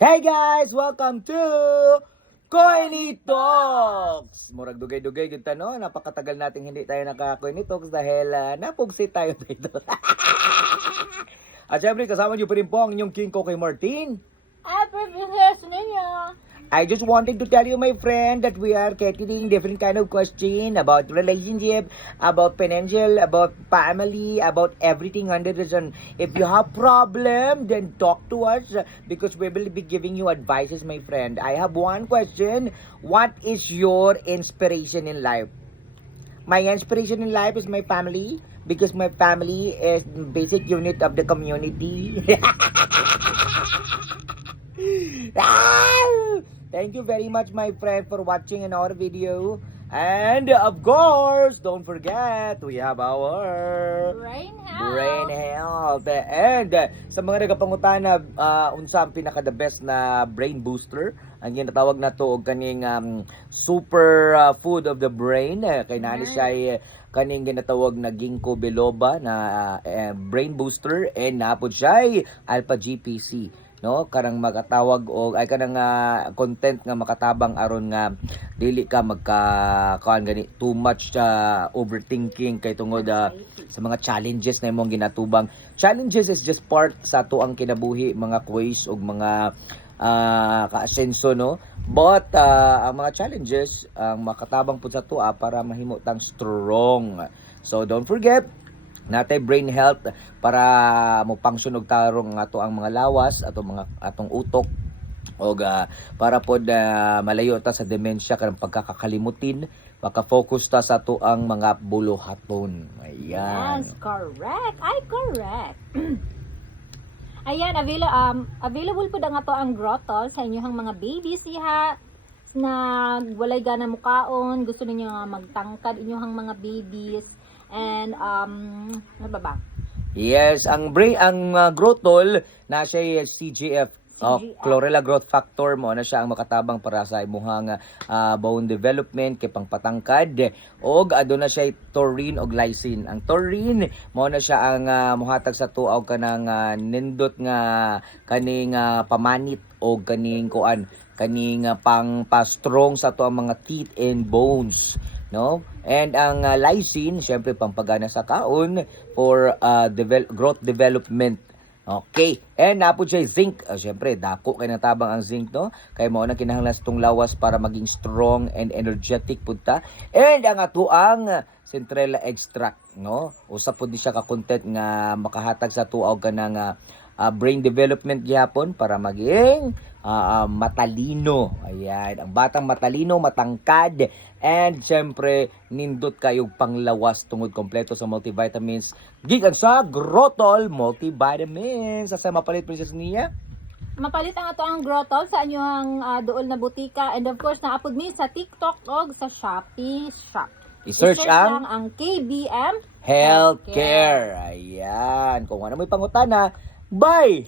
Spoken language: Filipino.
Hey guys! Welcome to Coiny Talks! Murag dugay-dugay yung tanong. Napakatagal nating hindi tayo naka-Coiny Talks dahil napugsit tayo dito. At syempre, kasama niyo pa rin po ang inyong King Kokoy Martin. At Princess ninyo. I just wanted to tell you, my friend, that we are catering different kind of question about relationship, about financial, about family, about everything under the sun. If you have problem, then talk to us because we will be giving you advices, my friend. I have one question. What is your inspiration in life? My inspiration in life is my family because my family is the basic unit of the community. Thank you very much, my friend, for watching our video. And of course, don't forget, we have our Brain Brain Health. And sa mga nagapangutana, unsa ang pinaka the best na brain booster? Ang ginatawag na to og kaning super food of the brain. Kay nani siya kaning ginatawag na ginkgo biloba na brain booster, and napod siya alpha GPC, no, karang makatawag og ay kanang content nga makatabang aron nga dili ka magka gani too much overthinking kay tungod sa mga challenges na imong ginatubang. Challenges is just part sa ato ang kinabuhi, mga quiz og mga kaasenso, no, but ang mga challenges ang makatabang pud sa tuwa para mahimo tang strong. So don't forget natay brain health para mo function og tarong ato ang mga lawas, atong utok, og para pod malayo ta sa demensya kanang pagkakakalimutin, maka-focus ta sa ato ang mga buluhaton. Ayan. Yes, correct. Ay, correct. Ayan, available po nga to ang grotol sa inyong mga babies diha na walay gana mukaon, gusto ninyo nga magtangkad inyong mga babies. And ano ba? Yes, ang grotol na siya CGF, chlorella growth factor mo na siya ang makatabang para sa imong bone development kay pangpatangkad, og aduna siya taurine og lysine. Ang taurine mo na siya ang mohatag sa tuaw kanang nindot nga kaning pamanit og kaning kaning pang-strong sa to ang mga teeth and bones, no? And ang lysine, syempre pampagana sa kaon for growth development. Okay. And napod siya zinc. Syempre, dako kay natabang ang zinc, no? Kay mao na kinahanglan tong lawas para maging strong and energetic punta. And ang atuang centrella extract, no? Usa pud siya ka content nga makahatag sa tuaw kanang brain development gyapon para maging matalino. Ayan, ang batang matalino, matangkad, and syempre nindot kayog panglawas tungod kompleto sa multivitamins gikan sa Grotol multivitamins. Asa mapalit princess niya? Mapalit ang ato ang grotol sa inyong duol na butika, and of course naapod mi sa TikTok og sa Shopee shop. I-search lang ang KBM Healthcare. Ayan, kung ano may pangutana, bye.